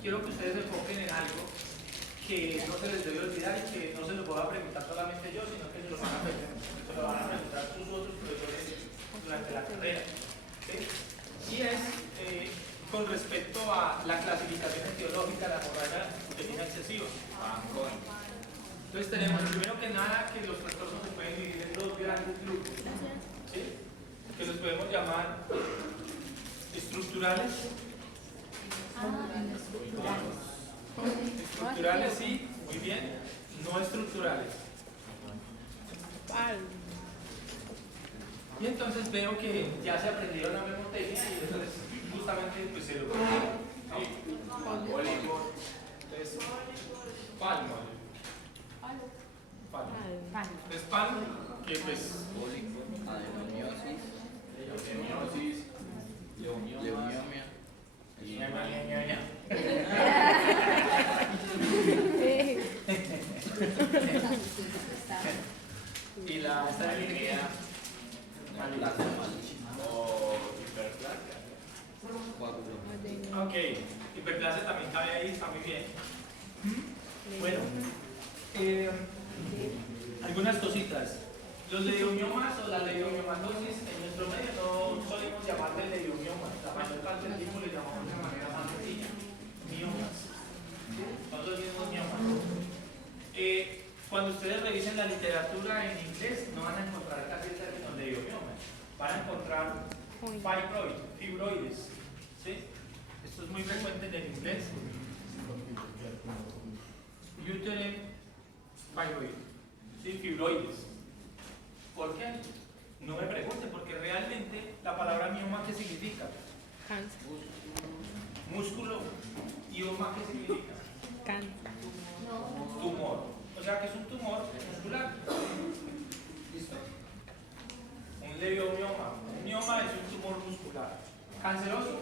quiero que ustedes se enfoquen en algo que no se les debe olvidar y que no se lo voy a preguntar solamente yo, sino que se lo van a preguntar sus otros profesores durante la carrera. ¿Sí? Y es con respecto a la clasificación etiológica de la hemorragia uterina excesiva. Entonces tenemos primero que nada que los trastornos se pueden dividir en dos grandes grupos, ¿sí? Que los podemos llamar estructurales. Estructurales sí, muy bien. No estructurales. Y entonces veo que ya se aprendieron la memotecnia y eso es justamente pues, el pólipo. Entonces, palmo. Entonces, palmo, que pues. Pólipo, adenomiosis, Leumiomia. Y la anemia o hiperplasia. Ok, hiperplasia también cabe ahí, está muy bien. Bueno, algunas cositas. Los leiomiomas o la leiomiomatosis en nuestro medio no solemos llamarle leiomiomas. La mayor parte del tiempo le llamamos de manera más sencilla miomas. ¿Sí? Son los mismos miomas. Cuando ustedes revisen la literatura en inglés no van a encontrar casi el término leiomiomas. Van a encontrar fibroides. ¿Sí? Esto es muy frecuente en el inglés. Uterine fibroid. ¿Sí? Fibroides. ¿Por qué? No me pregunten, porque realmente la palabra mioma, ¿qué significa? Cáncer. Músculo. ¿Y oma qué significa? Cáncer. Tumor. O sea que es un tumor muscular. ¿Listo? Un leiomioma. Un mioma es un tumor muscular. ¿Canceroso?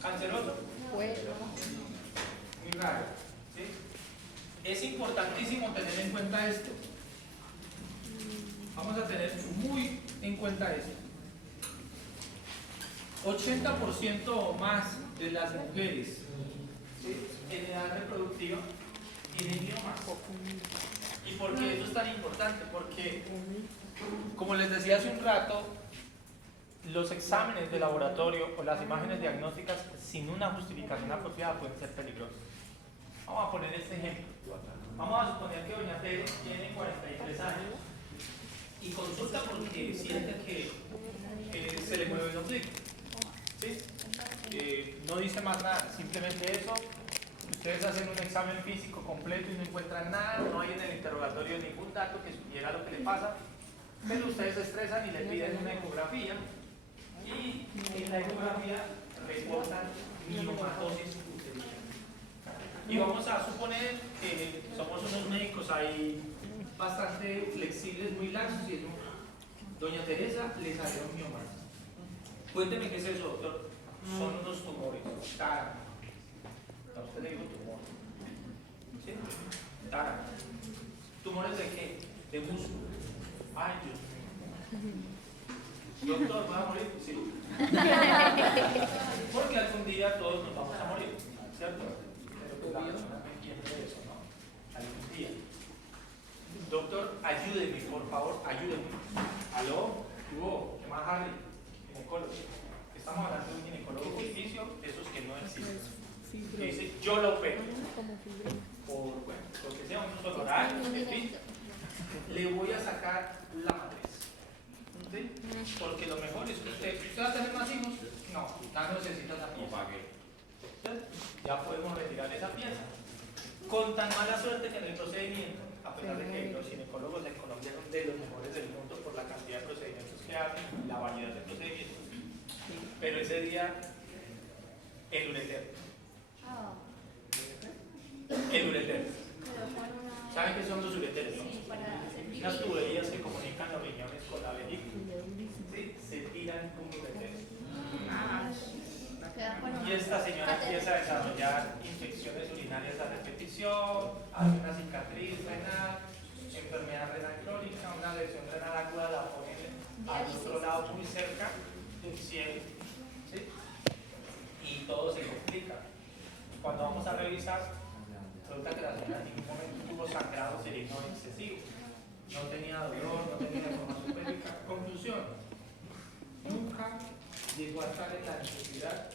¿Canceroso? Muy raro. ¿Sí? Es importantísimo tener en cuenta esto. Vamos a tener muy en cuenta esto. 80% o más de las mujeres, ¿sí?, en edad reproductiva tienen miomas. ¿Y por qué eso es tan importante? Porque, como les decía hace un rato, los exámenes de laboratorio o las imágenes diagnósticas sin una justificación apropiada pueden ser peligrosos. Vamos a poner este ejemplo. Vamos a suponer que doña Tere tiene 43 años y consulta porque siente que se le mueve el ombligo. ¿Sí? No dice más nada, simplemente eso. Ustedes hacen un examen físico completo y no encuentran nada, no hay en el interrogatorio ningún dato que sugiera lo que le pasa, pero ustedes se estresan y le piden una ecografía y en la ecografía reportan miomatosis uterina. Y vamos a suponer que somos unos médicos ahí bastante flexibles, muy laxos, y doña Teresa le salieron miomas. Cuénteme qué es eso, doctor. Son unos tumores. Tara. A usted le digo tumor. ¿Sí? Tara. ¿Tumores de qué? De músculo. Ay, Dios mío. Doctor, ¿va a morir? Sí. Porque algún día todos nos vamos a morir, ¿cierto? Pero pues la persona no entiende eso, ¿no? Algún día. Doctor, ayúdeme, por favor, ayúdeme. ¿Aló? ¿Qué más, Harry? Ginecólogo. Estamos hablando de un ginecólogo ficticio, esos que no existen. Que dice, yo lo opero. Porque sea un uso oral, en fin, le voy a sacar la matriz. ¿Sí? Porque lo mejor es que usted va a tener más hijos, no, ya necesita esa pieza. Ya podemos retirar esa pieza. Con tan mala suerte que en el procedimiento, a pesar de que los ginecólogos en Colombia son de los mejores del mundo por la cantidad de procedimientos que hacen y la variedad de procedimientos, pero ese día el ureter. El ureter. ¿Saben qué son los ureteres? ¿No? Las tuberías que comunican los riñones con la vesícula. ¿Sí? Se tiran con ureteres. Y esta señora empieza a desarrollar infecciones urinarias a repetición, hace una cicatriz renal, enfermedad renal crónica, una lesión renal aguda la pone al otro lado muy cerca del cielo, ¿sí? Y todo se complica. cuando vamos a revisar, resulta que la señora en ningún momento tuvo sangrado sereno excesivo. No tenía dolor, no tenía deformación pélvica. Conclusión, nunca llegó a estar en la necesidad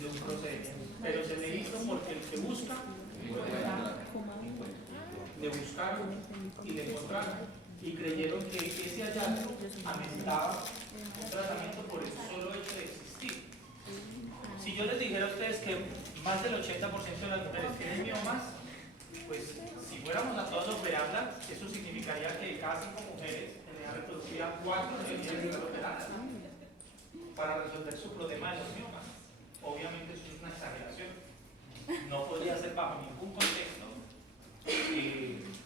de un procedimiento, pero se le hizo porque el que busca, le buscaron y le encontraron y creyeron que ese hallazgo ameritaba un tratamiento por el solo hecho de existir. Si yo les dijera a ustedes que más del 80% de las mujeres tienen miomas, pues si fuéramos a todas a operarlas, eso significaría que de cada 5 mujeres en edad reproductiva, 4 deberían ser operadas para resolver su problema de los miomas. Obviamente eso es una exageración. No podría ser bajo ningún contexto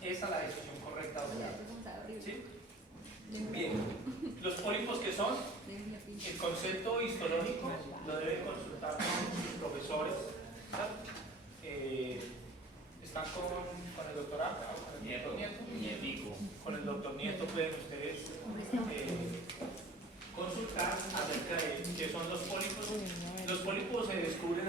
esa la decisión correcta de operar. ¿Sí? Bien. Los pólipos que son, el concepto histológico lo deben consultar con sus profesores. Están con el doctor Arca o con el doctor Nieto. Con el doctor Nieto pueden ustedes consultar acerca de qué son los pólipos. Los pólipos se descubren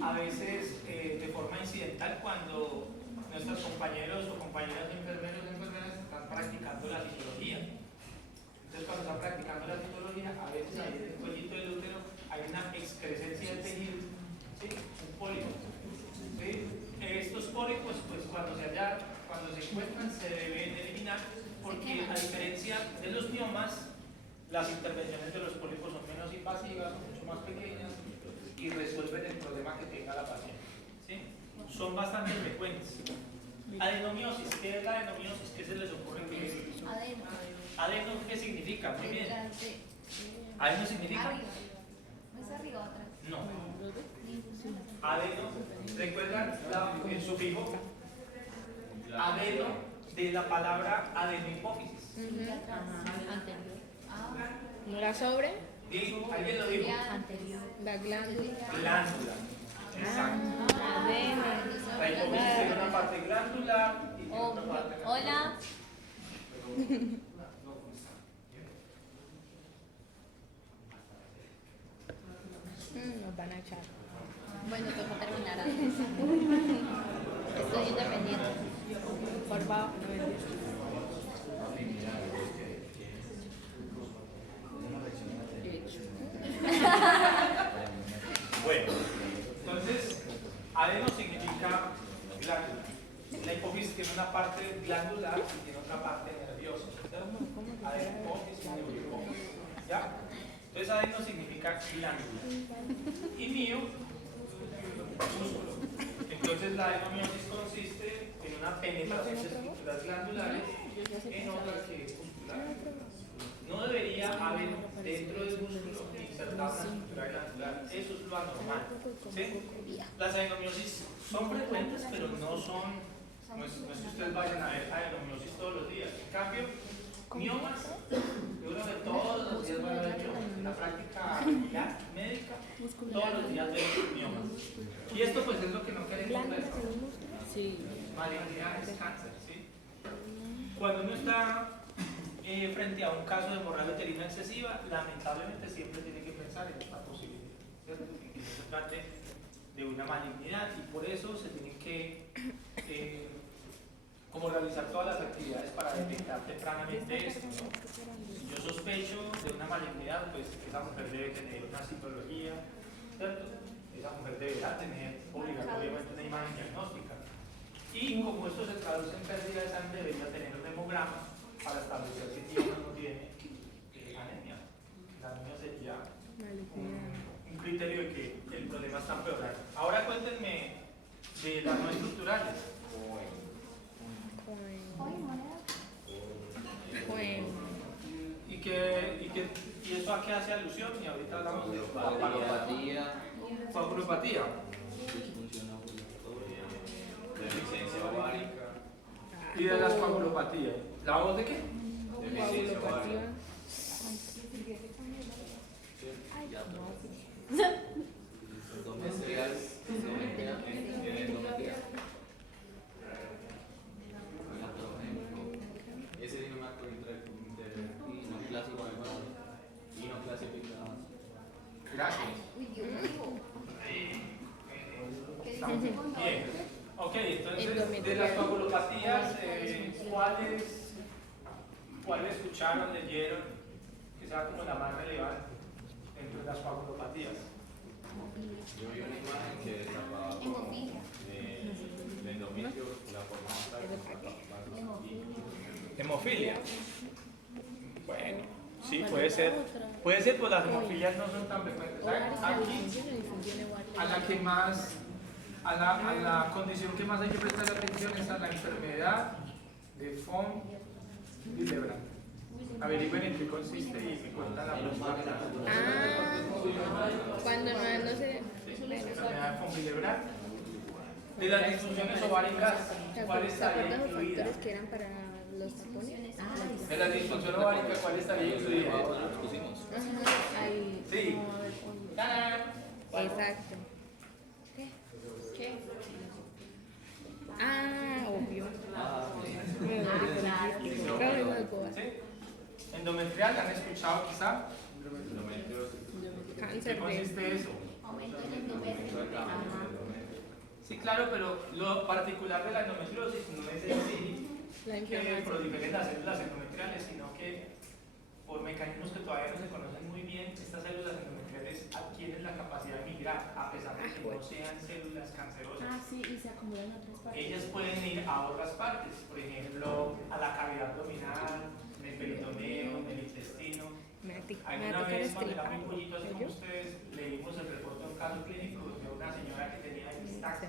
a veces de forma incidental cuando nuestros compañeros o compañeras de enfermeros y enfermeras están practicando la citología. Entonces, cuando están practicando la citología, a veces ahí en el cuellito del útero hay una excrescencia del tejido, ¿sí? Un pólipo. ¿Sí? Estos pólipos, pues cuando se encuentran, se deben eliminar porque, a diferencia de los miomas, las intervenciones de los pólipos son menos invasivas, son mucho más pequeñas y resuelven el problema que tenga la paciente. ¿Sí? Son bastante frecuentes. Adenomiosis, ¿qué es la adenomiosis? ¿Qué se les ocurre que es? Adeno, ¿qué significa? Muy bien. Adeno significa. Arriba. ¿No es arriba o atrás? No. Adeno, ¿recuerdan el sufijo? Adeno de la palabra adenopófisis. Anterior. ¿No era sobre? ¿Alguien lo dijo? Anterior. La glándula. Glándula. Exacto. Adeno. La hipófisis tiene una parte glandular y tiene otra parte. Hola. Nos van a echar. Bueno, toca terminar antes. Estoy independiente. Por favor. Bueno, entonces, adeno significa glándula. La hipófisis tiene una parte glandular y tiene otra parte nerviosa. Adenopófisis y neurohipófisis. ¿Ya? Entonces, adeno significa glándula. Y mío, músculo. Entonces, la adenomiosis consiste en una penetración de estructuras glandulares en otra que es muscular. No debería haber dentro del músculo insertada una estructura glandular. Eso es lo anormal. ¿Sí? Las adenomiosis son frecuentes, pero no es que ustedes vayan a ver adenomiosis todos los días. En cambio, miomas, yo creo que todos los días van a ver miomas. En la práctica médica, todos los días ven miomas. Y esto pues es lo que no queremos ver. Sí. Malignidades, cáncer, ¿sí? Cuando uno está frente a un caso de hemorragia uterina excesiva, lamentablemente siempre tiene que pensar en esta posibilidad, ¿cierto? Que no se trate de una malignidad y por eso se tienen que como realizar todas las actividades para detectar tempranamente esto, ¿no? Si yo sospecho de una malignidad, pues esa mujer debe tener una citología, ¿cierto? Esa mujer deberá tener obligatoriamente una imagen diagnóstica. Y como esto se traduce en pérdida de sangre, debería tener un hemograma para establecer si tiene o no tiene anemia. La anemia sería un criterio de que el problema está empeorando. Ahora cuéntenme de las no estructurales. ¿Y eso a qué hace alusión? Y ahorita hablamos de Coagulopatía, coagulopatía. disfunción ovulatoria, deficiencia ovárica, Y de las coagulopatías. ¿La voz de qué? deficiencia ovárica. Endometrial, endometrial. Ese tiene un acto y no clasificado. Gracias. Uy, Dios mío. Estamos bien. Ok, entonces de las coagulopatías, ¿cuáles escucharon, leyeron que sea como la más relevante dentro de las coagulopatías? Yo vi una imagen que destapaba como el endometrio, la forma más Hemofilia. Bueno, sí, puede ser. Puede ser, pues las hemofilias no son tan frecuentes. Aquí, a la que más, a la condición que más hay que prestar atención es a la enfermedad de von Willebrand. Averigüen en qué consiste y me cuentan la próxima clase. Cuando no sé. Enfermedad de von Willebrand. De las disfunciones ováricas, ¿cuál ¿Te estaría acuerdas los incluida? factores que eran para los tapones? De la disfunción ovárica, ¿cuál estaría incluida? los pusimos. Ajá, ahí. Sí. Vamos a ver cómo. ¡Tarán! Exacto. ¿Qué? Ah, obvio. Problemas de boda. ¿Sí? Endometrial, ¿han escuchado quizá? ¿Qué Cáncer de. consiste eso? Aumento del endometrio. Sí, claro, pero lo particular de la endometriosis no es en sí La que inflamación. proliferen las células endometriales, sino que por mecanismos que todavía no se conocen muy bien, estas células endometriales adquieren la capacidad de migrar, a pesar de que no sean células cancerosas. Sí, y se acumulan en otras partes. Ellas pueden ir a otras partes, por ejemplo, a la cavidad abdominal, en el peritoneo, en el intestino. Alguna vez, cuando era muy pollito, así como ustedes, leímos el reporte de un caso clínico de una señora que tenía epistaxis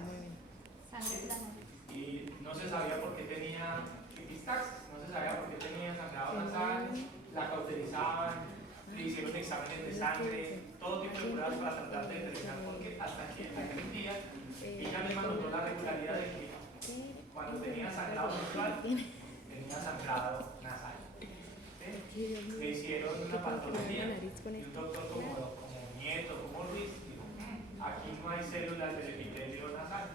Sangre plana. y no se sabía por qué tenía epistaxis, no se sabía por qué tenía sangrado nasal, la cauterizaban, le hicieron exámenes de sangre, todo tipo de pruebas para tratar de determinar por qué, hasta que aquel día ella misma notó la regularidad de que cuando tenía sangrado menstrual, tenía sangrado nasal. ¿Sí? Le hicieron una patología y un doctor como Nieto, como Ruiz, dijo, aquí no hay células del epitelio nasal,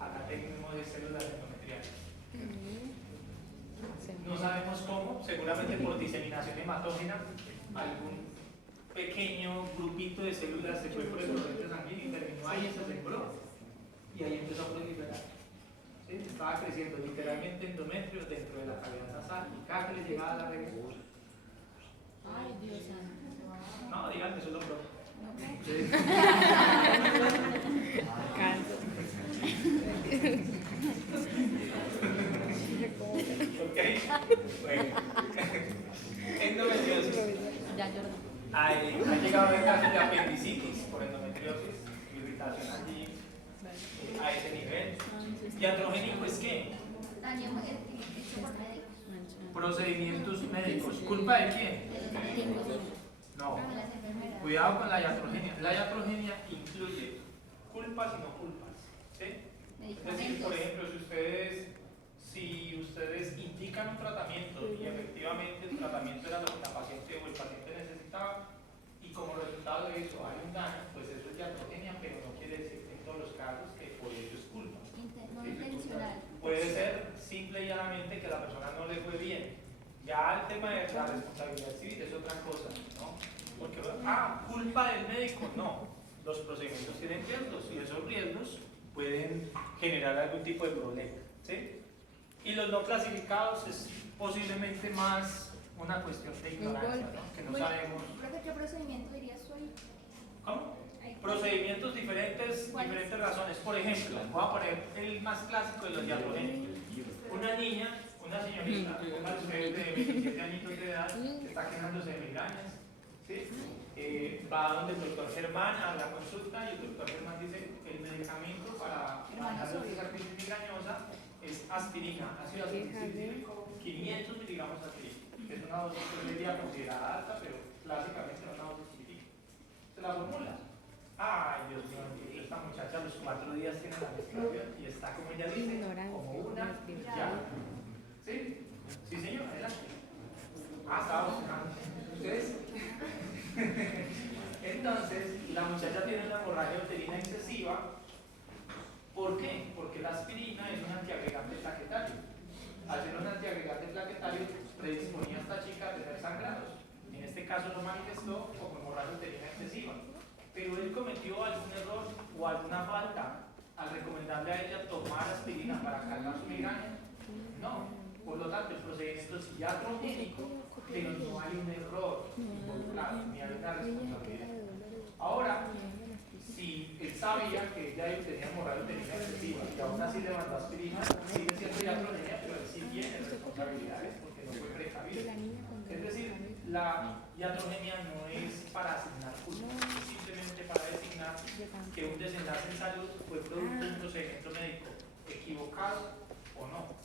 acá tenemos células endometriales. No sabemos cómo, seguramente por diseminación hematógena, algún pequeño grupito de células se fue por el torrente sanguíneo y terminó ahí, se sembró y ahí empezó a proliferar. ¿Sí? Estaba creciendo literalmente endometrio dentro de la cavidad nasal y cada que le llegaba la regla. Ay, Dios santo. No, díganme, solo bro. Ok, bueno. Endometriosis. Ya, Jordan. Ha llegado a haber casos de apendicitis por endometriosis, irritación allí a ese nivel. Iatrogénico es qué? Daño hecho por médicos. Procedimientos médicos. ¿Culpa de quién? No. Las enfermeras. Cuidado con la iatrogenia. La iatrogenia incluye culpas y no culpas. ¿Sí? Es decir, por ejemplo, si ustedes indican un tratamiento y efectivamente el tratamiento era lo que la paciente o el paciente necesitaba y como resultado de eso hay un daño, pues eso es iatrogenia, pero no quiere decir en todos los casos que por ello es culpa. No intencional. Puede ser simple y llanamente que la persona no le fue bien. Ya el tema de la responsabilidad civil es otra cosa, ¿no? Porque, culpa del médico, no. Los procedimientos tienen riesgos y esos riesgos pueden generar algún tipo de problema, ¿sí? Y los no clasificados es posiblemente más una cuestión de ignorancia, ¿no? Que no sabemos. Profe, ¿qué procedimiento dirías tú ahí? ¿Cómo? Procedimientos diferentes razones. Por ejemplo, voy a poner el más clásico de los iatrogénicos. Una niña, una señorita, una mujer de 27 añitos de edad, que está quejándose de migrañas, ¿sí? Va donde el doctor Germán a la consulta y el doctor Germán dice que el medicamento para manejar esa crisis migrañosa es aspirina, ácido acetilcítrico, 500 miligramos de aspirina, que es una dosis que sería considerada alta, pero clásicamente no es una dosis chiquitica. Se la formula. Ay, Dios mío, esta muchacha a los 4 días tiene la menstruación y está, como ella dice, como una ya. ¿Sí? Sí, señor, adelante. Estaba buscando. ¿Ustedes? Entonces, la muchacha tiene una hemorragia uterina excesiva. ¿Por qué? Porque la aspirina es un antiagregante plaquetario. Al ser un antiagregante plaquetario, predisponía a esta chica a tener sangrados. En este caso lo manifestó como hemorragia uterina excesiva. Pero él cometió algún error o alguna falta al recomendar recomendarle a ella tomar aspirina para calmar su migraña? No. Por lo tanto, el procedimiento es iatrogénico, pero no hay un error involucrado, ni hay una responsabilidad. Ahora, si él sabía que ella tenía hemorragia excesiva y aún así le mandó aspirina, sigue siendo iatrogenia, pero él sí tiene responsabilidades porque no fue precavido. Es decir, la iatrogenia no es para asignar culpa, es simplemente para designar que un desenlace en salud fue producto de un procedimiento médico equivocado o no.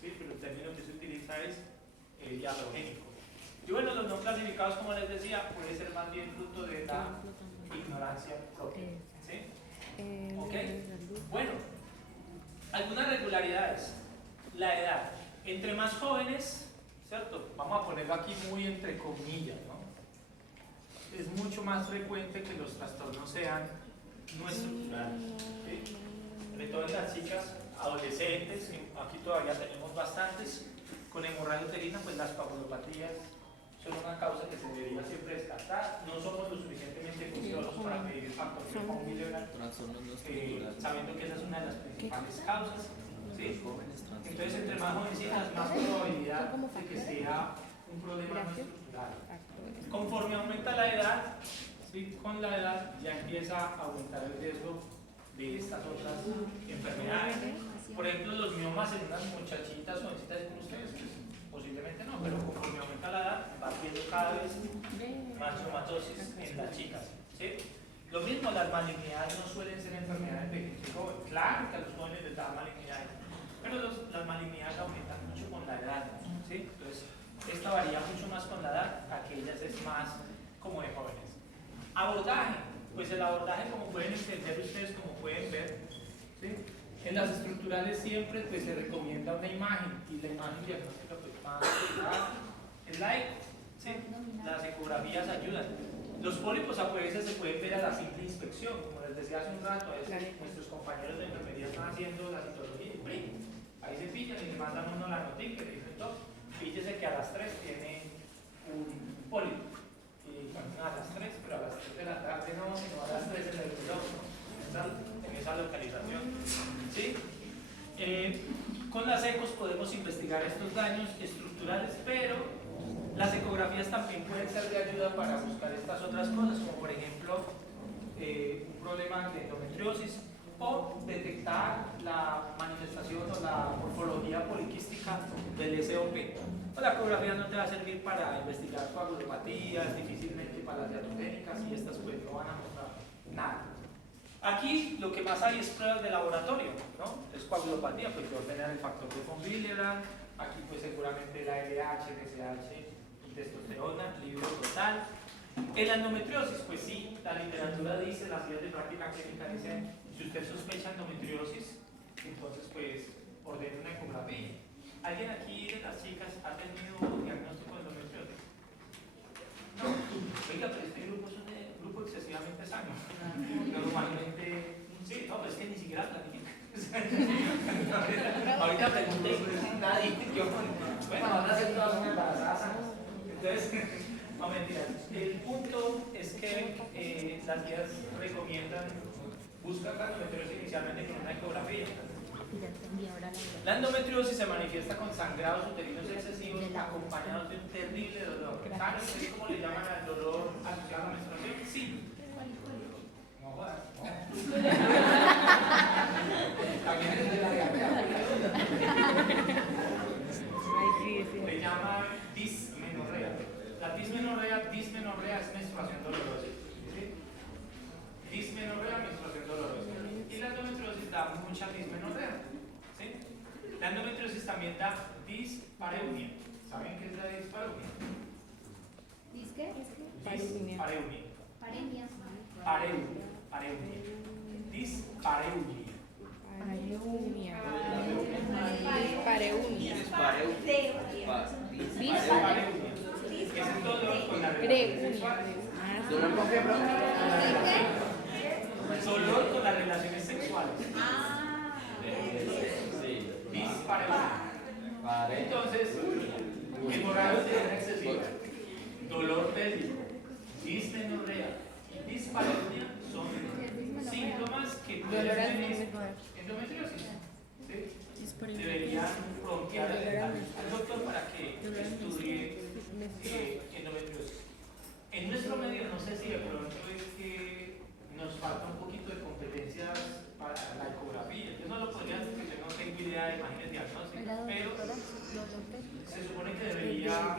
¿Sí? Pero el término que se utiliza es iatrogénico. Y bueno, los no clasificados, como les decía, puede ser más bien fruto de la ignorancia propia. ¿Sí? ¿Ok? Bueno, algunas regularidades. La edad. Entre más jóvenes, ¿cierto? Vamos a ponerlo aquí muy entre comillas, ¿no? Es mucho más frecuente que los trastornos sean no estructurales. ¿Sí? Sobre todo en las chicas adolescentes, aquí todavía tenemos bastantes, con hemorragia uterina, pues las coagulopatías son una causa que se debería siempre descartar. No somos lo suficientemente juiciosos para pedir el factor de familiar, sabiendo que esa es una de las principales causas. ¿Sí? Entonces, entre más jovencitas, más probabilidad de que sea un problema no estructural. Conforme aumenta la edad, ¿sí? Con la edad ya empieza a aumentar el riesgo de estas otras enfermedades. Por ejemplo, los miomas en unas muchachitas jovencitas como ustedes, pues, posiblemente no, pero conforme aumenta la edad, va viendo cada vez más miomatosis en las chicas. ¿Sí? Lo mismo, las malignidades no suelen ser enfermedades de gente joven. Claro que a los jóvenes les da malignidades, pero las malignidades aumentan mucho con la edad. ¿Sí? Entonces, esta varía mucho más con la edad, aquellas es más como de jóvenes. Abordaje. Pues el abordaje, como pueden entender ustedes, como pueden ver, ¿sí? En las estructurales siempre pues, se recomienda una imagen, y la imagen diagnóstica pues, más es la eco. ¿Sí? Las ecografías ayudan. Los pólipos a veces se pueden ver a la simple inspección, como les decía hace un rato, a veces nuestros compañeros de enfermería están haciendo la citología y ¡prim! Ahí se pillan y le mandan uno la noticia y dicen, fíjese que a las 3 tiene un pólipo. Y bueno, a las 3, pero a las 3 de la tarde no, sino a las 3 en el reloj, en esa localización. ¿Sí? Con las ecos podemos investigar estos daños estructurales, pero las ecografías también pueden ser de ayuda para buscar estas otras cosas, como por ejemplo un problema de endometriosis o detectar la manifestación o la morfología poliquística del SOP. La ecografía no te va a servir para investigar coagulopatías, difícilmente para las diatogénicas, y estas pues no van a mostrar nada. Aquí lo que más hay es pruebas de laboratorio, ¿no? Es coagulopatía, pues yo ordenar el factor de von Willebrand, aquí pues seguramente la LH, TSH y testosterona, libro total. En la endometriosis, pues sí, la literatura dice, las guías de práctica clínica dicen, si usted sospecha endometriosis, entonces pues ordene una ecografía. ¿Alguien aquí de las chicas ha tenido diagnóstico de endometriosis? No. Oiga, pero este grupo es un grupo excesivamente sano. Normalmente, sí, no, pero es que ni siquiera planifica. Ahorita pregunté, nadie, bueno, van a ser todas unas embarazadas sanas. Entonces, no mentiras. El punto es que las guías recomiendan, buscan la endometriosis inicialmente con una ecografía. La endometriosis se manifiesta con sangrados uterinos excesivos acompañados de un terrible dolor. ¿Saben ustedes cómo le llaman al dolor asociado a la menstruación? Sí. No jodas. También es de la diarrea. Le llaman dismenorrea. La dismenorrea es menstruación dolorosa. ¿Sí? Dismenorrea, menstruación dolorosa. Y la endometriosis da mucha dismenorrea. ¿Sí? La endometriosis también da dispareunia. ¿Saben qué es la dispareunia? ¿Disque? Pareunia. Paremia. Pareunia. Dispareunia. Pareunia. Pareunia. Dispareunia. Es el dolor con las relaciones sexuales. ¿Dolor con qué, profe? Dolor con las relaciones sexuales. Dispareunia. Entonces, hemorragia uterina excesiva, dolor pélvico, dismenorrea y dispareunia son síntomas que pueden venir endometriosis. ¿Sí? Disparencia. Deberían bronquear al doctor para que estudie endometriosis. En nuestro medio, no sé si de pronto es que nos falta un poquito de competencias para la ecografía. Yo no lo podría decir porque yo no tengo idea de imágenes diagnósticas, pero se supone que debería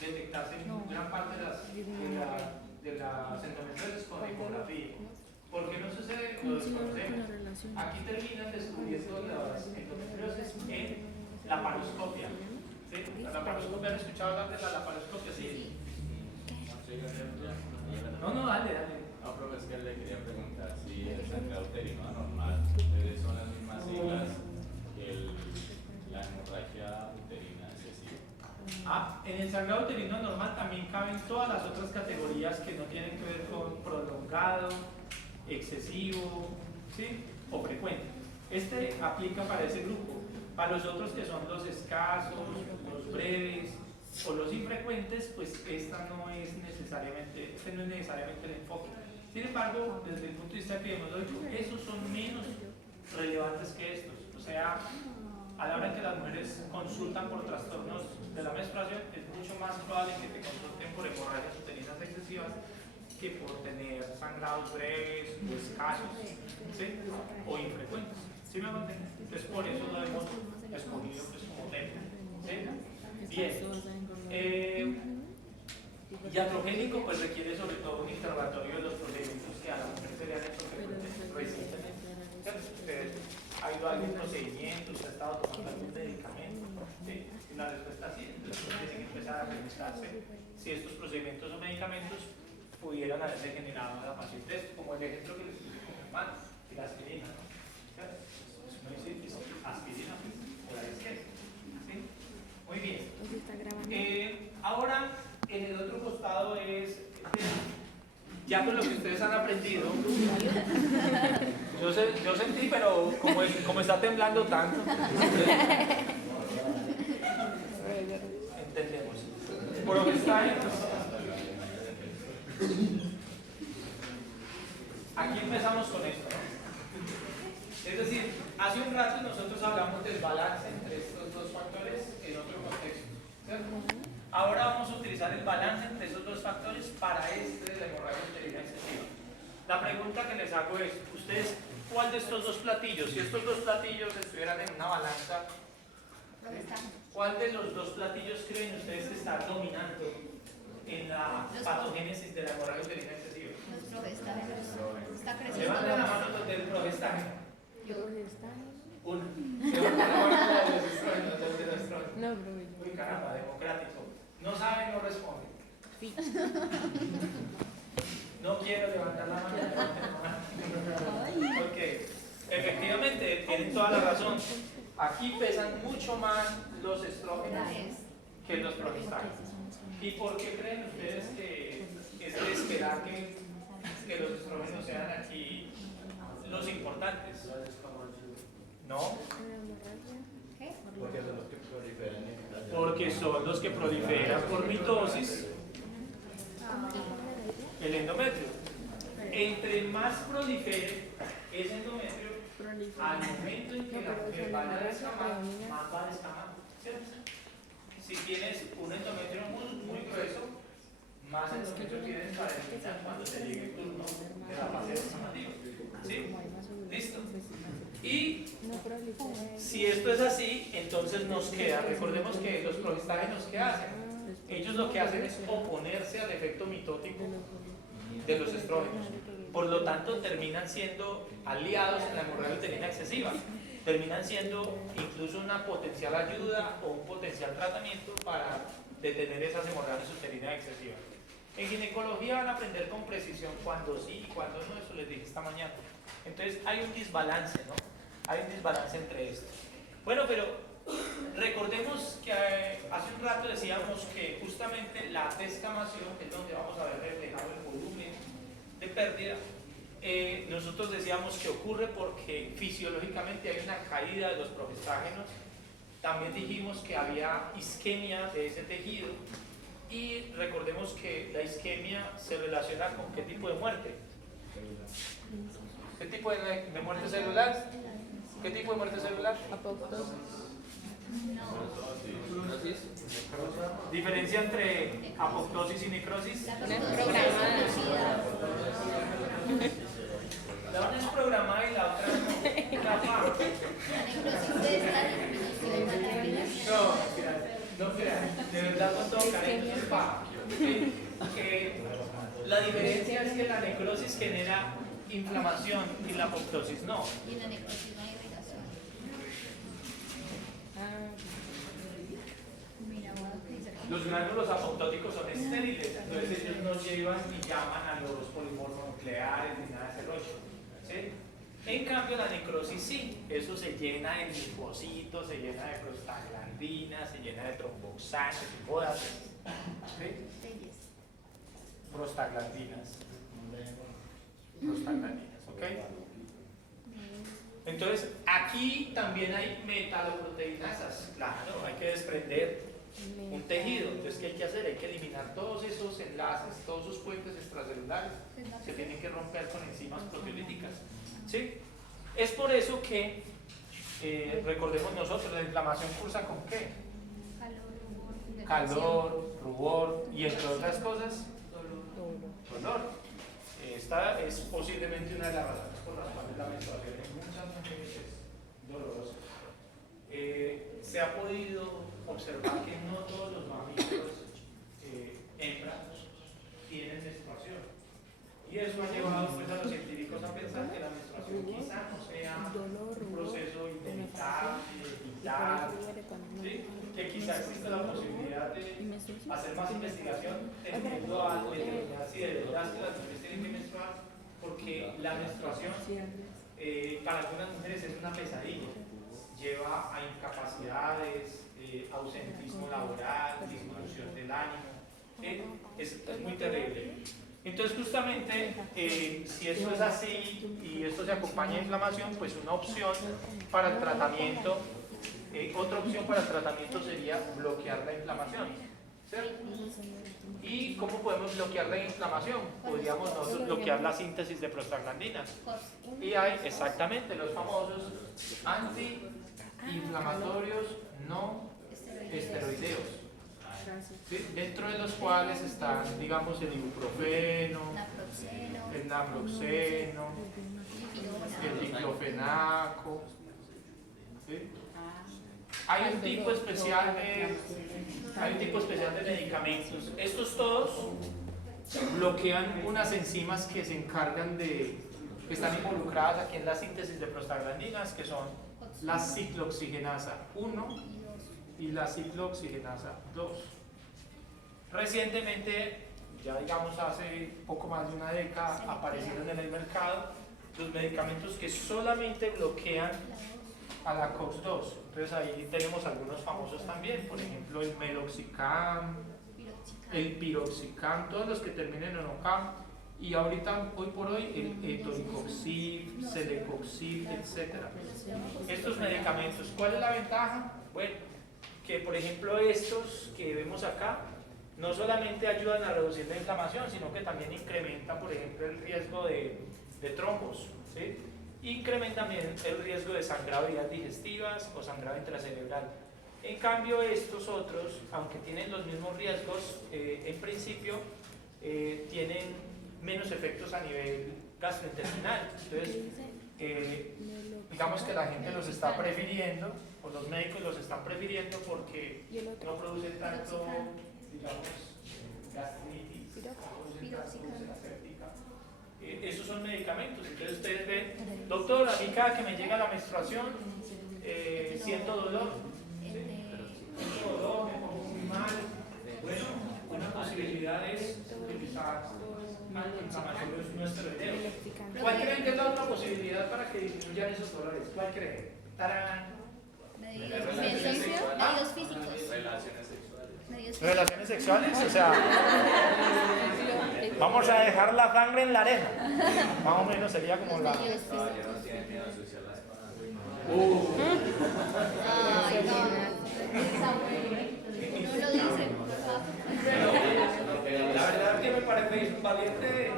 detectarse en gran parte de las endometriosis con ecografía. ¿Por qué no sucede? Lo desconocemos. Aquí terminan descubriendo las endometriosis en laparoscopia. ¿Sí? La laparoscopia, ¿han escuchado hablar de la laparoscopia? Sí. No, dale. No, profesor, le quería preguntar si el sangrado uterino anormal son las mismas siglas que la hemorragia uterina excesiva. En el sangrado uterino normal también caben todas las otras categorías que no tienen que ver con prolongado, excesivo, ¿sí? O frecuente. Este aplica para ese grupo. Para los otros que son los escasos, los breves o los infrecuentes, pues este no es necesariamente el enfoque. Sin embargo, desde el punto de vista epidemiológico, esos son menos relevantes que estos. O sea, a la hora que las mujeres consultan por trastornos de la menstruación, es mucho más probable que te consulten por hemorragias uterinas excesivas que por tener sangrados breves o escasos, ¿sí? O infrecuentes. ¿Sí me entienden? Entonces, por eso lo hemos escogido pues, como tema. ¿Sí? Bien. Iatrogénico pues requiere sobre todo un interrogatorio de los procedimientos que a la mujer se le han hecho recientemente. ¿Ha ido a algún procedimiento? ¿Usted ha estado tomando algún medicamento? ¿Sí? Y la respuesta sí. Entonces tiene que empezar a preguntarse si estos procedimientos o medicamentos pudieran haberse generado a la paciente esto, como el ejemplo que les puse con mi hermano, y la aspirina, ¿no? No dice aspirina, por ahí es que. ¿Sí? Muy bien. Ahora, en el otro costado es, ya con lo que ustedes han aprendido, yo sentí, pero como está temblando tanto, entendemos. Por lo que está ahí, aquí empezamos con esto, ¿no? Es decir, hace un rato nosotros hablamos del balance entre estos dos factores en otro contexto, ¿cierto? Ahora vamos a utilizar el balance entre esos dos factores para este de la hemorragia uterina excesiva. La pregunta que les hago es, ¿ustedes cuál de estos dos platillos, si estos dos platillos estuvieran en una balanza, cuál de los dos platillos creen ustedes que está dominando en la patogénesis de la hemorragia uterina excesiva? Los progestágenos. Está creciendo. Levanten la mano del progestágeno. Progestágeno. Una. Levanten la mano de los estrógenos, del testosterona. No, bro. Uy, caramba, democrático. No saben, no responden. Sí. No quiero levantar la mano. Porque efectivamente tienen toda la razón. Aquí pesan mucho más los estrógenos que los progestágenos. ¿Y por qué creen ustedes que es de esperar que los estrógenos sean aquí los importantes? ¿No? ¿Qué? Porque son los que proliferan. Porque son los que proliferan por mitosis el endometrio. Entre más prolifere ese endometrio, al momento en que la mujer vaya a descamar, más va a descamar. ¿Cierto? Si tienes un endometrio muy grueso, más endometrio tienes para eliminar cuando te llegue el turno de la fase descamativa. ¿Sí? ¿Listo? Y si esto es así, entonces nos queda, recordemos que los progestágenos, ¿qué hacen? Ellos lo que hacen es oponerse al efecto mitótico de los estrógenos. Por lo tanto, terminan siendo aliados en la hemorragia uterina excesiva. Terminan siendo incluso una potencial ayuda o un potencial tratamiento para detener esas hemorragias uterinas excesivas. En ginecología van a aprender con precisión cuándo sí y cuándo no, eso les dije esta mañana. Entonces hay un desbalance, ¿no? Hay un desbalance entre esto. Bueno, pero recordemos que hace un rato decíamos que justamente la descamación, que es donde vamos a ver reflejado el volumen de pérdida, nosotros decíamos que ocurre porque fisiológicamente hay una caída de los progestágenos. También dijimos que había isquemia de ese tejido. Y recordemos que la isquemia se relaciona con qué tipo de muerte. ¿Qué tipo de muerte celular? ¿Qué tipo de muerte celular? Apoptosis. Diferencia entre apoptosis y necrosis. La Una apoptosis programada. es conocida. La una es programada y la otra no. La FA. La necrosis es la disminución materna. No crean, de verdad con todo cariño es FA. La diferencia es que la necrosis genera inflamación y la apoptosis no. Y en la necrosis no hay irrigación. Ah, Mira, voy a utilizar. Los gránulos apoptóticos son estériles, entonces ellos no llevan ni llaman a los polimorfonucleares ni nada de ese rollo. ¿Sí? En cambio, la necrosis sí, eso se llena de linfocitos, se llena de prostaglandinas, se llena de tromboxanos y todas esas. ¿Sí? Leyes. Prostaglandinas. Prostaglandinas, ¿ok? Entonces, aquí también hay metaloproteinasas, claro, hay que desprender un tejido. Entonces, ¿qué hay que hacer? Hay que eliminar todos esos enlaces, todos esos puentes extracelulares que tienen que romper con enzimas proteolíticas. ¿Sí? Es por eso que, recordemos nosotros, la inflamación cursa con qué? Calor, rubor y entre otras cosas, dolor. Esta es posiblemente una de las razones por las cuales la menstruación en muchas mujeres es dolorosa. Se ha podido observar que no todos los mamíferos hembras tienen menstruación. Y eso ha llevado pues, a los científicos a pensar que la menstruación quizá no sea un proceso inevitable, vital, ¿sí? Que quizá exista la posibilidad de hacer más investigación teniendo a determinar si de verdad que las mujeres tienen que menstruar, porque la menstruación para algunas mujeres es una pesadilla, lleva a incapacidades, ausentismo laboral, disminución del ánimo, es muy terrible. Entonces justamente si esto es así y esto se acompaña de inflamación, pues una opción para el tratamiento, otra opción para el tratamiento sería bloquear la inflamación, ¿cierto? ¿Y cómo podemos bloquear la inflamación? Podríamos nosotros bloquear la síntesis de prostaglandinas. Y hay exactamente los famosos antiinflamatorios no esteroideos. ¿Sí? Dentro de los cuales están, digamos, el ibuprofeno, el naproxeno, el diclofenaco. ¿Sí? Hay un tipo especial de medicamentos. Estos todos bloquean unas enzimas que se encargan de, que están involucradas aquí en la síntesis de prostaglandinas, que son la ciclooxigenasa 1 y la ciclooxigenasa 2. Recientemente, ya digamos hace poco más de una década, aparecieron en el mercado los medicamentos que solamente bloquean a la COX-2. Entonces ahí tenemos algunos famosos también, por ejemplo el meloxicam, el piroxicam, todos los que terminen en OCAM, y ahorita, hoy por hoy, el toricoxib, celecoxib, etc. Estos medicamentos, ¿cuál es la ventaja? Bueno, que por ejemplo estos que vemos acá, no solamente ayudan a reducir la inflamación, sino que también incrementan, por ejemplo, el riesgo de trombos, ¿sí? Incrementa también el riesgo de sangrado de vías digestivas o sangrado intracerebral. En cambio, estos otros, aunque tienen los mismos riesgos, en principio tienen menos efectos a nivel gastrointestinal. Entonces, digamos que la gente los está prefiriendo, o los médicos los están prefiriendo porque no producen tanto, digamos, gastritis, no producen tanto úlcera séptica. Esos son medicamentos. Entonces ustedes ven, doctor, a mí cada que me llega la menstruación siento dolor, siento dolor, me pongo muy mal. Bueno, una posibilidad es utilizar antiinflamatorios no esteroideos. ¿Cuál creen que es la otra posibilidad para que disminuyan esos dolores? ¿Cuál creen? ¡Tarán! Medios físicos. Relaciones sexuales, o sea, vamos a dejar la sangre en la arena. Más o menos sería como la. Medios No, físicos. ya no tiene miedo a ensuciar las manos. Ay, no. No lo dicen, por favor. Pero la verdad que me parece valiente.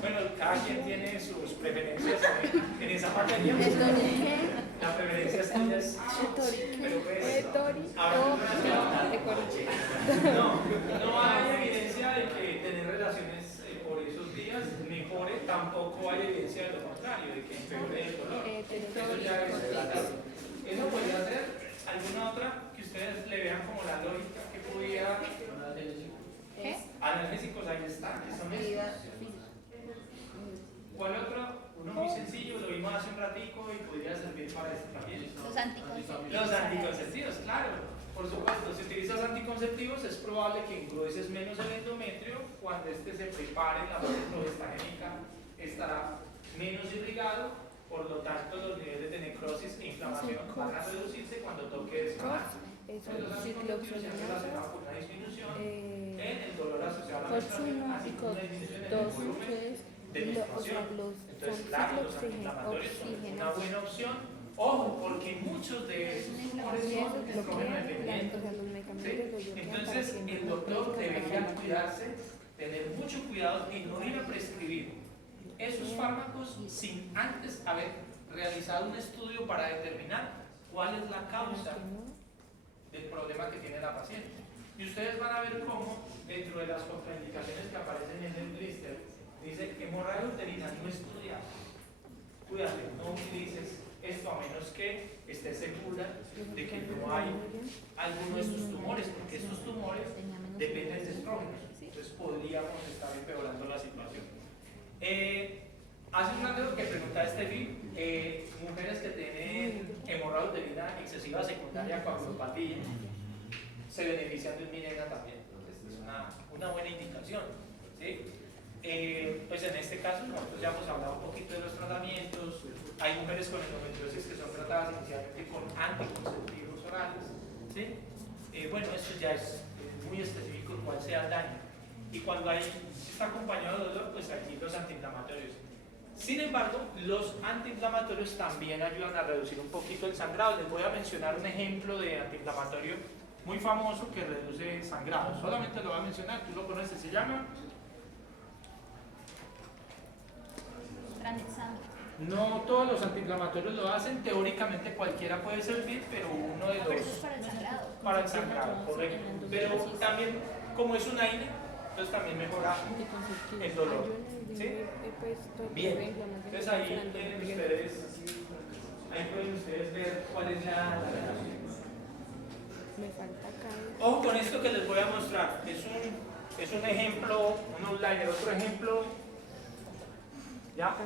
Bueno, cada quien tiene sus preferencias en esa materia. La preferencia suya es pero pues, no hay evidencia de que tener relaciones por esos días mejore, tampoco hay evidencia de lo contrario, de que empeore el dolor. Eso ya es eso podría ser alguna otra que ustedes le vean como la lógica que pudiera. Analgésicos, ahí está, que son estos. ¿Cuál otro? Uno muy sencillo, lo vimos hace un ratico y podría servir para esto también. Los anticonceptivos. Los anticonceptivos, claro. Por supuesto, si utilizas anticonceptivos es probable que engrueses menos el endometrio. Cuando este se prepare, la base progestagénica estará menos irrigado, por lo tanto los niveles de necrosis e inflamación van a reducirse cuando toque descansar. Los anticonceptivos siempre hacen una disminución en el dolor asociado a la menstruación, así como una disminución en el volumen de menstruación. Entonces, claro, los antiinflamatorios son una buena opción. Ojo, porque muchos de esos tumores son estrógeno dependientes. ¿Sí? Entonces, el doctor debería cuidarse, tener mucho cuidado y no ir a prescribir esos fármacos sin antes haber realizado un estudio para determinar cuál es la causa del problema que tiene la paciente. Y ustedes van a ver cómo, dentro de las contraindicaciones que aparecen en el blister, dice hemorragia uterina no estudiada. Cuídate, no utilices esto a menos que estés segura de que no hay alguno de estos tumores, porque estos tumores dependen de estrógenos. Entonces podríamos estar empeorando la situación. Hace un rato que preguntaba Steffi, mujeres que tienen hemorragia uterina excesiva secundaria coagulopatía se benefician de un Mirena también. Entonces es una buena indicación. ¿Sí? Pues en este caso nosotros ya hemos hablado un poquito de los tratamientos. Hay mujeres con endometriosis que son tratadas inicialmente con anticonceptivos orales. ¿Sí? Bueno, esto ya es muy específico cuál sea el daño. Y cuando está acompañado de dolor, pues aquí los antiinflamatorios. Sin embargo, los antiinflamatorios también ayudan a reducir un poquito el sangrado. Les voy a mencionar un ejemplo de antiinflamatorio muy famoso que reduce sangrado. Solamente lo voy a mencionar, tú lo conoces, se llama Tranexam. No todos los antiinflamatorios lo hacen, teóricamente cualquiera puede servir, pero uno de Pero eso los es para el sangrado. para el sangrado, correcto. Pero también, como es un aire, entonces también mejora el dolor. ¿Sí? Bien, entonces ahí pueden ustedes ver cuál es la relación. Me falta acá. Ojo con esto que les voy a mostrar, es un ejemplo, un outline, otro ejemplo. ¿Ya?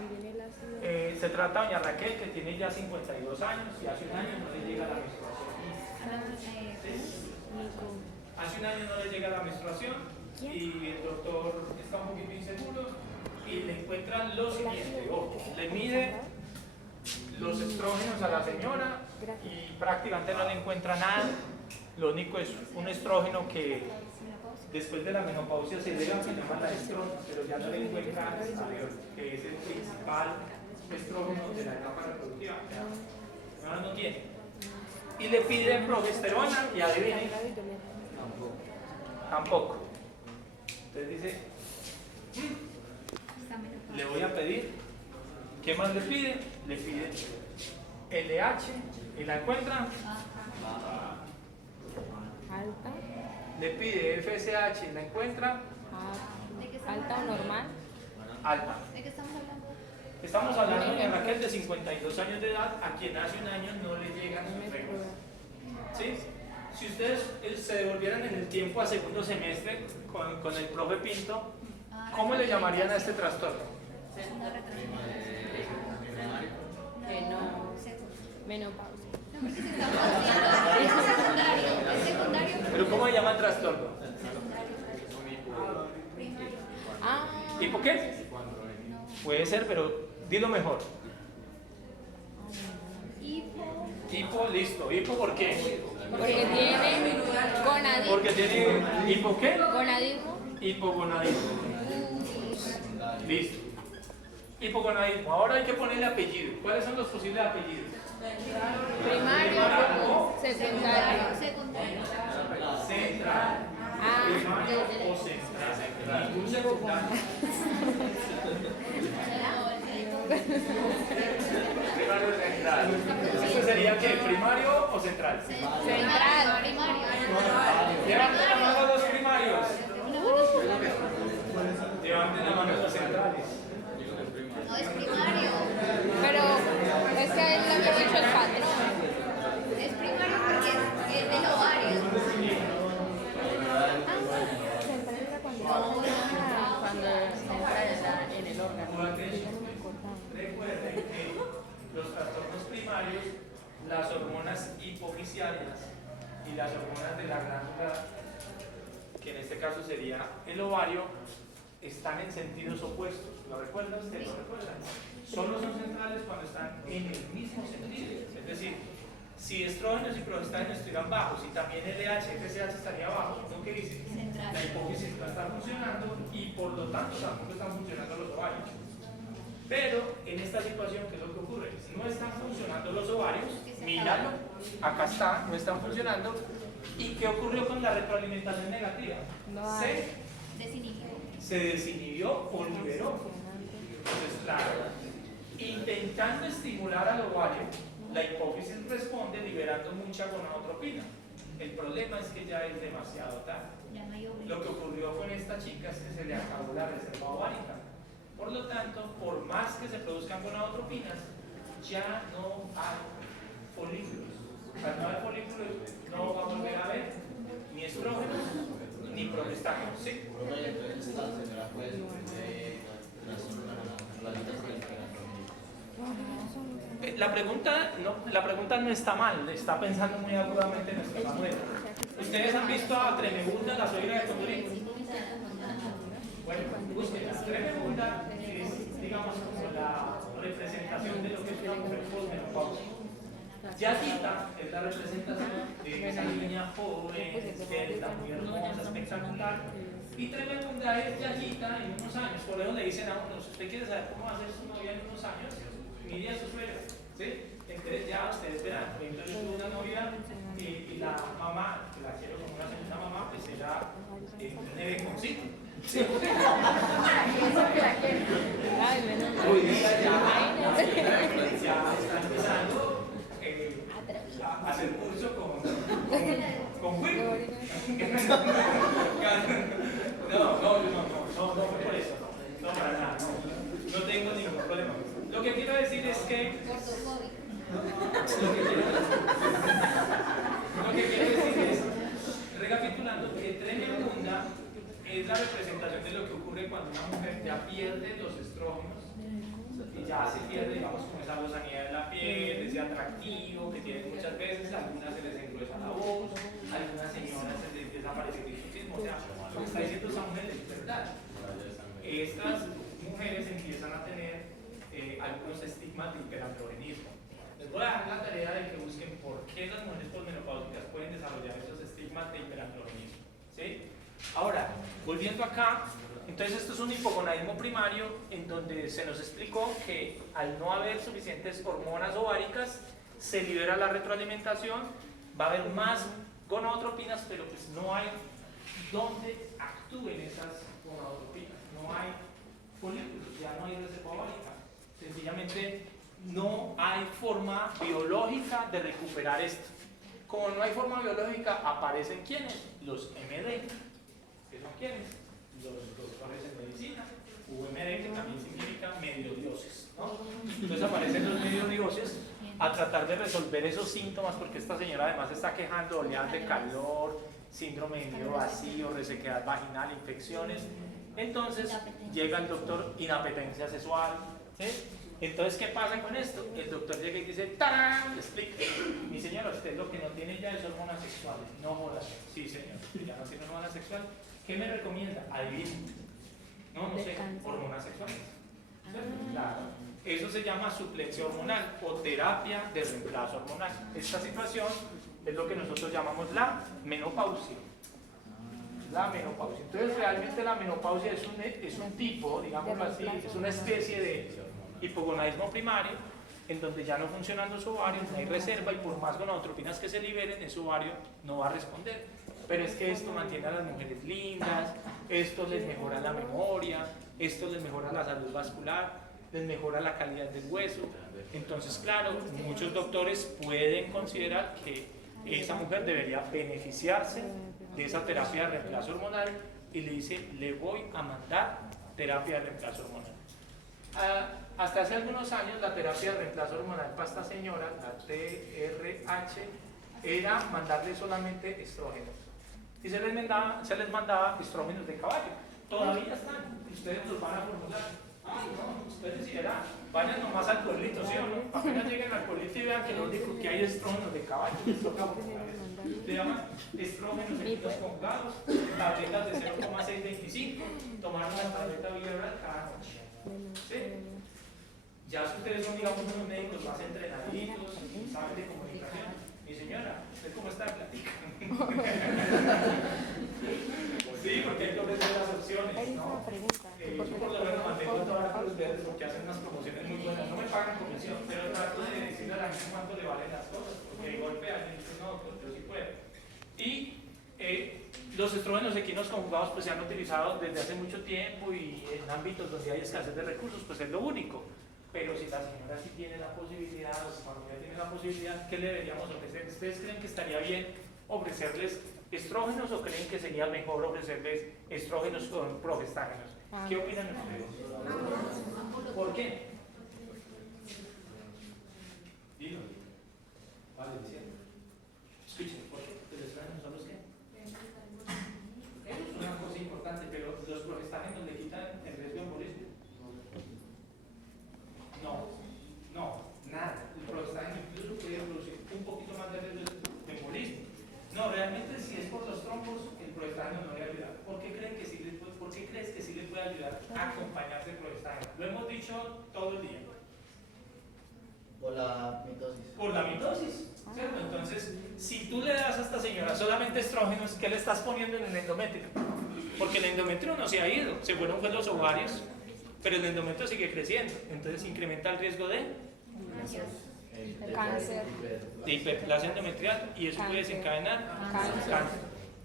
Se trata de doña Raquel, que tiene ya 52 años y hace un año no le llega la menstruación. ¿Sí? Hace un año no le llega la menstruación y el doctor está un poquito inseguro y le encuentran lo siguiente. Ojo, le mide los estrógenos a la señora y prácticamente no le encuentra nada. Lo único es un estrógeno que después de la menopausia se eleva, se llama la estrona, pero ya no le encuentra que es el principal estrógeno de la etapa reproductiva. Ahora no tiene. Y le pide progesterona y adivinen. Tampoco. Entonces dice, le voy a pedir. ¿Qué más le pide? Le pide LH y la encuentra. Alta. Le pide FSH y la encuentra. Alta o normal. Alta. ¿De qué estamos hablando? Estamos hablando de Raquel de 52 años de edad, a quien hace un año no le llegan sus reglas. ¿Sí? Si ustedes se devolvieran en el tiempo a segundo semestre con el profe Pinto, ¿cómo le llamarían a este trastorno? Menopausia. Es secundario. ¿Pero cómo le llaman trastorno? Primario. ¿Tipo qué? Puede ser, pero dilo mejor. Hipo, listo. ¿Hipo por qué? Porque tiene gonadismo. Porque tiene hipo qué? Gonadismo. Hipogonadismo. Listo. Hipogonadismo. Ahora hay que ponerle apellido. ¿Cuáles son los posibles apellidos? Primario. Secundario. Central. Primario o central. Ningún secundario. Primario o central. ¿Eso sería qué? ¿Primario o central? Central. Primario. Levanten la mano los primarios. Levanten la mano los centrales. No es primario. Pero es que a él le había dicho el patrón. Es primario porque es del ovario. Central era cuando Cuando entra en el órgano. Recuerden que los trastornos primarios, las hormonas hipofisiarias y las hormonas de la glándula, que en este caso sería el ovario, están en sentidos opuestos. ¿Lo recuerdan ustedes? ¿Lo recuerdan? Solo son centrales cuando están en el mismo sentido. Es decir, si estrógenos y progestágenos estuvieran bajos y también LH, FSH estaría bajo, ¿no? ¿Qué dice? La hipófisis no está funcionando y por lo tanto tampoco están funcionando los ovarios. Pero en esta situación, ¿qué es lo que ocurre? No están funcionando los ovarios, míralo, acá está, no están funcionando. ¿Y qué ocurrió con la retroalimentación negativa? No hay. Se desinhibió o liberó. Entonces, claro, intentando estimular al ovario, la hipófisis responde liberando mucha gonadotropina. El problema es que ya es demasiado tarde. Lo que ocurrió con esta chica es que se le acabó la reserva ovárica. Por lo tanto, por más que se produzcan gonadotropinas, ya no hay folículos. Al no haber folículos, no va a volver a haber ni estrógenos ni progestágenos. ¿Sí? La pregunta no está mal, está pensando muy agudamente en nuestra Manuela. ¿Ustedes han visto a Tremebunda, la suegra de Condorito? Bueno, busquen, Tremebunda es, digamos, como la representación de lo que es una mujer posmenopáusica. Yayita es la representación de esa niña joven, esbelta, muy hermosa, espectacular. Y Tremebunda es Yayita en unos años. Por eso le dicen a uno, si usted quiere saber cómo va a ser su novia en unos años, mire a su suegra. ¿Sí? Entonces ya ustedes verán. Por ejemplo, yo tuve una novia y la mamá, que la quiero como una segunda mamá, pues era un neveconcito. ¿Sí? Ay, menos mal. Hoy día ya está empezando a hacer curso con Will. No, por eso, no, para nada, no tengo ningún problema. Lo que quiero decir es que lo que quiero decir es, recapitulando, que Tremebunda es la representación de lo que ocurre cuando una mujer ya pierde los estrógenos y ya se pierde, digamos, como esa lozanía de la piel, ese atractivo que tienen muchas veces, a algunas se les engruesa la voz, a algunas señoras se les empieza a aparecer hirsutismo. O sea, lo que está diciendo esa mujer es verdad. Estas mujeres empiezan a tener algunos estigmas de hiperandrogenismo. Les voy a dejar la tarea de que busquen por qué las mujeres posmenopáusicas pueden desarrollar estos estigmas de hiperandrogenismo. ¿Sí? Ahora, volviendo acá, entonces esto es un hipogonadismo primario en donde se nos explicó que al no haber suficientes hormonas ováricas, se libera la retroalimentación, va a haber más gonadotropinas, pero pues no hay donde actúen esas gonadotropinas, no hay folículos, ya no hay reserva ovárica. Sencillamente no hay forma biológica de recuperar esto. Como no hay forma biológica, aparecen ¿quiénes? Los MD. ¿Qué son quiénes? Los doctores en medicina. UMD, que también significa mediodioses, ¿no? Entonces aparecen los mediodioses a tratar de resolver esos síntomas, porque esta señora además está quejando de oleadas de calor, síndrome de nido vacío, resequedad vaginal, infecciones. Entonces llega el doctor, inapetencia sexual, ¿sí? Entonces, ¿qué pasa con esto? El doctor llega y dice, ¡tarán! Le explica, mi señora, usted lo que no tiene ya es hormonas sexuales. No jodas. Sí, señor, ya no tiene hormonas sexuales. ¿Qué me recomienda? Adivine. No sé, hormonas sexuales. Claro. Eso se llama suplencia hormonal o terapia de reemplazo hormonal. Esta situación es lo que nosotros llamamos la menopausia. La menopausia. Entonces, realmente la menopausia es un tipo, digámoslo así, es una especie de hipogonadismo primario en donde ya no funcionan los ovarios, no hay reserva y por más gonadotropinas que se liberen, ese ovario no va a responder. Pero es que esto mantiene a las mujeres lindas, esto les mejora la memoria, esto les mejora la salud vascular. les mejora la calidad del hueso. Entonces, claro, muchos doctores pueden considerar que esa mujer debería beneficiarse de esa terapia de reemplazo hormonal y le dice, le voy a mandar terapia de reemplazo hormonal. Hasta hace algunos años la terapia de reemplazo hormonal para esta señora, la TRH, era mandarle solamente estrógenos. Y se les mandaba estrógenos de caballo. Todavía están, ustedes los van a formular. Ay, no, ustedes decidirán, vayan nomás al pueblito, ¿sí o no? Apenas lleguen al pueblito y vean que lo único que hay es estrógenos de caballo. Les toca formular eso. Le llaman estrógenos equinos conjugados, tabletas de 0,625, tomar una tableta bilateral cada noche. ¿Sí? Ya si ustedes son, digamos, unos médicos más entrenaditos, saben de comunicación, mi señora, ¿usted cómo está? Platica. Sí, porque hay que ofrecer las opciones, ¿no? Yo por lo menos mantengo todas las Cruz Verdes porque hacen unas promociones muy buenas. No me pagan comisión, pero trato de decirle a la gente cuánto le valen las cosas, porque de golpe alguien dice, no, yo sí puedo. Y los estrógenos equinos conjugados pues se han utilizado desde hace mucho tiempo y en ámbitos donde hay escasez de recursos, pues es lo único. Pero si la señora sí tiene la posibilidad, o su familia tiene la posibilidad, ¿qué le deberíamos ofrecer? ¿Ustedes creen que estaría bien ofrecerles estrógenos o creen que sería mejor ofrecerles estrógenos con progestágenos? ¿Qué opinan ustedes? ¿Por qué? Dilo. Vale, diciendo. Escuchen, ¿por qué? ¿Los estrógenos son los qué? Eso es una cosa importante, pero los progestágenos le quitan el riesgo de embolismo. No, nada. El progestágeno incluso puede producir un poquito más de riesgo de embolismo. No, realmente si es por los trombos, el progestágeno no le ayuda. ¿Por qué crees que sí le puede ayudar a acompañarse el progestágeno? Lo hemos dicho todo el día. Por la mitosis. Por la mitosis, ¿cierto? Entonces, si tú le das a esta señora solamente estrógenos, ¿qué le estás poniendo en el endometrio? Porque el endometrio no se ha ido, se fueron pues los ovarios, pero el endometrio sigue creciendo, entonces incrementa el riesgo de Cáncer. de hiperplasia endometrial y eso puede desencadenar cáncer.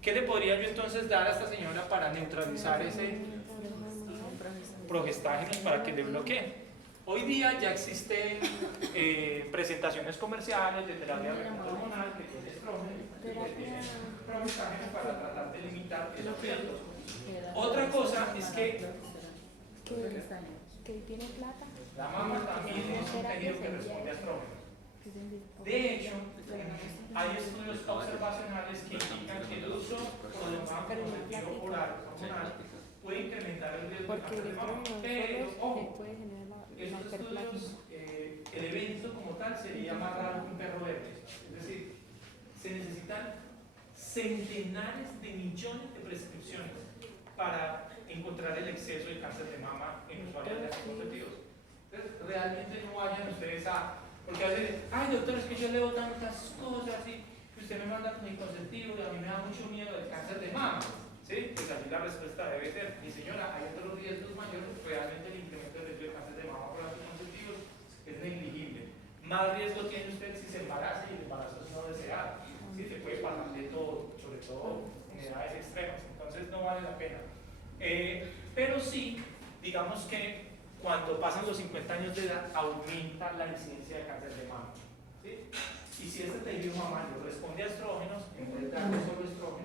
¿Qué le podría yo entonces dar a esta señora para neutralizar ese progestágenos para que le bloquee? Hoy día ya existen presentaciones comerciales de terapia hormonal que tiene estrógeno, que tiene progestágenos para tratar de limitar esos riesgos. Otra cosa es que tiene plata. la mama también es un tejido que responde a estrógenos. De hecho, hay estudios observacionales que indican que el uso prolongado como motivo oral hormonal puede incrementar el riesgo de cáncer de mama. Pero, ojo, estos estudios, el evento como tal sería más raro que un perro verde. Es decir, se necesitan centenares de millones de prescripciones para encontrar el exceso de cáncer de mama en usuarios de anticonceptivos. Entonces, realmente no vayan ustedes a... Porque a veces, ay doctor, es que yo leo tantas cosas y usted me manda anticonceptivo y a mí me da mucho miedo del cáncer de mama. ¿Sí? Pues así la respuesta debe ser, mi señora, hay otros riesgos mayores, realmente el incremento del riesgo de cáncer de mama por anticonceptivos es negligible. Más riesgo tiene usted si se embaraza y el embarazo es no deseado. ¿Sí? Se puede pasar de todo, sobre todo en edades extremas, entonces no vale la pena. Pero sí, digamos que cuando pasan los 50 años de edad aumenta la incidencia de cáncer de mama. ¿Sí? Y si este tejido mamario responde a estrógenos, en vez de darle solo estrógenos,